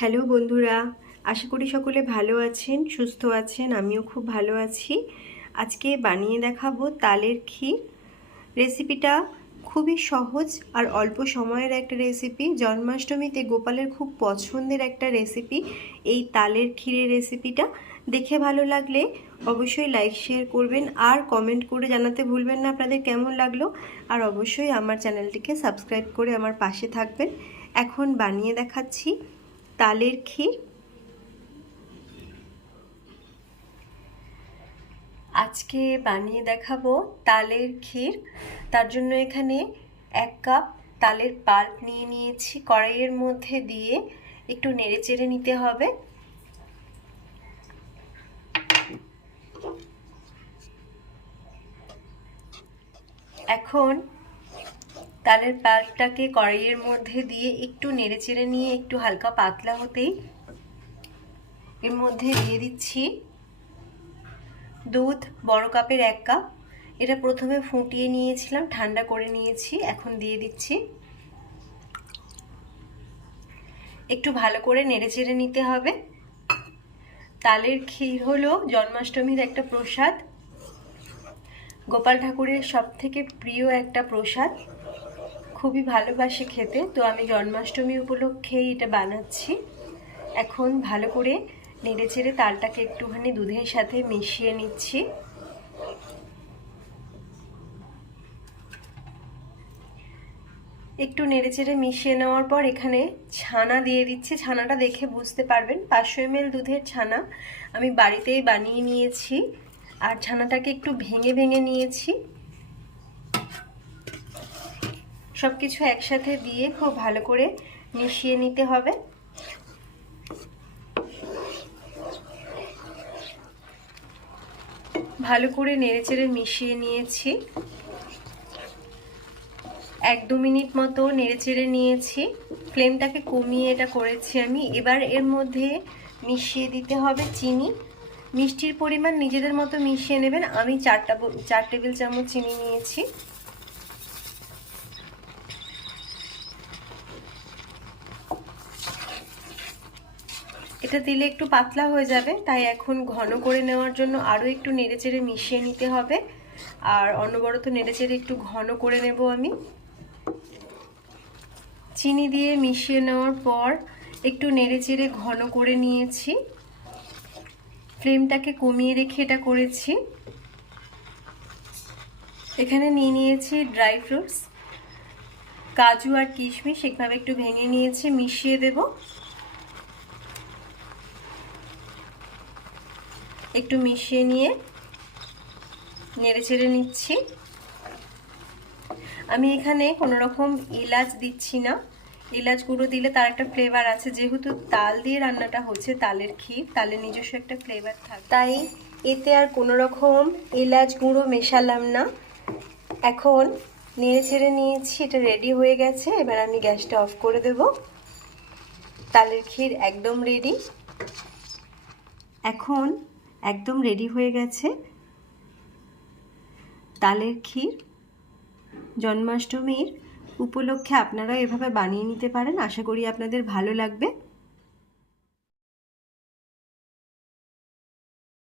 Hello বন্ধুরা, আশা করি সকলে ভালো আছেন, সুস্থ আছেন। আমিও খুব ভালো আছি। আজকে বানিয়ে দেখাবো তালের ক্ষীর। রেসিপিটা খুবই সহজ আর অল্প সময়ের একটা রেসিপি। জন্মাষ্টমীতে গোপালের খুব পছন্দের একটা রেসিপি এই তালের ক্ষীরের রেসিপিটা। দেখে ভালো লাগলে অবশ্যই লাইক শেয়ার করবেন আর কমেন্ট করে জানাতে ভুলবেন না আপনাদের কেমন লাগলো। আর অবশ্যই আমার চ্যানেলটিকে সাবস্ক্রাইব করে আমার পাশে থাকবেন। এখন বানিয়ে দেখাচ্ছি তালের ক্ষীর। আজকে বানিয়ে দেখাবো তালের ক্ষীর। তার জন্য এখানে 1 কাপ তালের পাল্প নিয়ে নিয়েছি। কড়াইয়ের মধ্যে দিয়ে একটু নেড়েচেড়ে নিতে হবে। এখন তালের পাল্পটাকে কড়াইয়ের মধ্যে দিয়ে একটু নেড়েচেড়ে নিয়ে একটু হালকা পাতলা হতেই এর মধ্যে দিয়ে দিচ্ছি দুধ, বড় কাপের 1 কাপ। এটা প্রথমে ফুটিয়ে নিয়েছিলাম, ঠান্ডা করে নিয়েছি। এখন দিয়ে দিচ্ছি। একটু ভালো করে নেড়েচেড়ে নিতে হবে। তালের ক্ষীর হলো জন্মাষ্টমীর একটা প্রসাদ, গোপাল ঠাকুরের সবথেকে প্রিয় একটা প্রসাদ, খুবই ভালোবাসে খেতে। তো আমি জন্মাষ্টমী উপলক্ষেই এটা বানাচ্ছি। এখন ভালো করে নেড়েচেড়ে তালটাকে একটুখানি দুধের সাথে মিশিয়ে নিচ্ছি। একটু নেড়েচেড়ে মিশিয়ে নেওয়ার পর এখানে ছানা দিয়ে দিচ্ছি। ছানাটা দেখে বুঝতে পারবেন 500 ml দুধের ছানা আমি বাড়িতেই বানিয়ে নিয়েছি। আর ছানাটাকে একটু ভেঙে ভেঙে নিয়েছি। সব কিছু একসাথে দিয়ে খুব ভালো করে মিশিয়ে নিতে হবে। ভালো করে নেড়েচেড়ে মিশিয়ে নিয়েছি। 1-2 মিনিট মতো নেড়েচেড়ে নিয়েছি। ফ্লেমটাকে কমিয়ে এটা করেছি আমি। এবার এর মধ্যে মিশিয়ে দিতে হবে চিনি। মিষ্টির পরিমাণ নিজেদের মতো মিশিয়ে নেবেন। আমি 4 টেবিল চামচ চিনি নিয়েছি। এটা দিলে একটু পাতলা হয়ে যাবে, তাই এখন ঘন করে নেওয়ার জন্য আরও একটু নেড়েচেড়ে মিশিয়ে নিতে হবে। আর অনবরত নেড়েচেড়ে একটু ঘন করে নেব আমি। চিনি দিয়ে মিশিয়ে নেওয়ার পর একটু নেড়েচেড়ে ঘন করে নিয়েছি। ফ্লেমটাকে কমিয়ে রেখে এটা করেছি। এখানে নিয়ে নিয়েছি ড্রাই ফ্রুটস, কাজু আর কিশমিশ, একভাবে একটু ভেঙে নিয়েছি, মিশিয়ে দেব। একটু মিশিয়ে নিয়ে নেড়েচেড়ে নিচ্ছি। আমি এখানে কোনো রকম এলাচ দিচ্ছি না। এলাচ গুঁড়ো দিলে তার একটা ফ্লেভার আছে। যেহেতু তাল দিয়ে রান্নাটা হচ্ছে, তালের ক্ষীর, তালের নিজস্ব একটা ফ্লেভার থাকে, তাই এতে আর কোনো রকম এলাচ গুঁড়ো মেশালাম না। এখন নেড়েচেড়ে নিয়েছি, এটা রেডি হয়ে গেছে। এবার আমি গ্যাসটা অফ করে দেব। তালের ক্ষীর একদম রেডি। এখন একদম রেডি হয়ে গেছে তালের ক্ষীর। জন্মাষ্টমীর উপলক্ষে আপনারা এভাবে বানিয়ে নিতে পারেন। আশা করি আপনাদের ভালো লাগবে।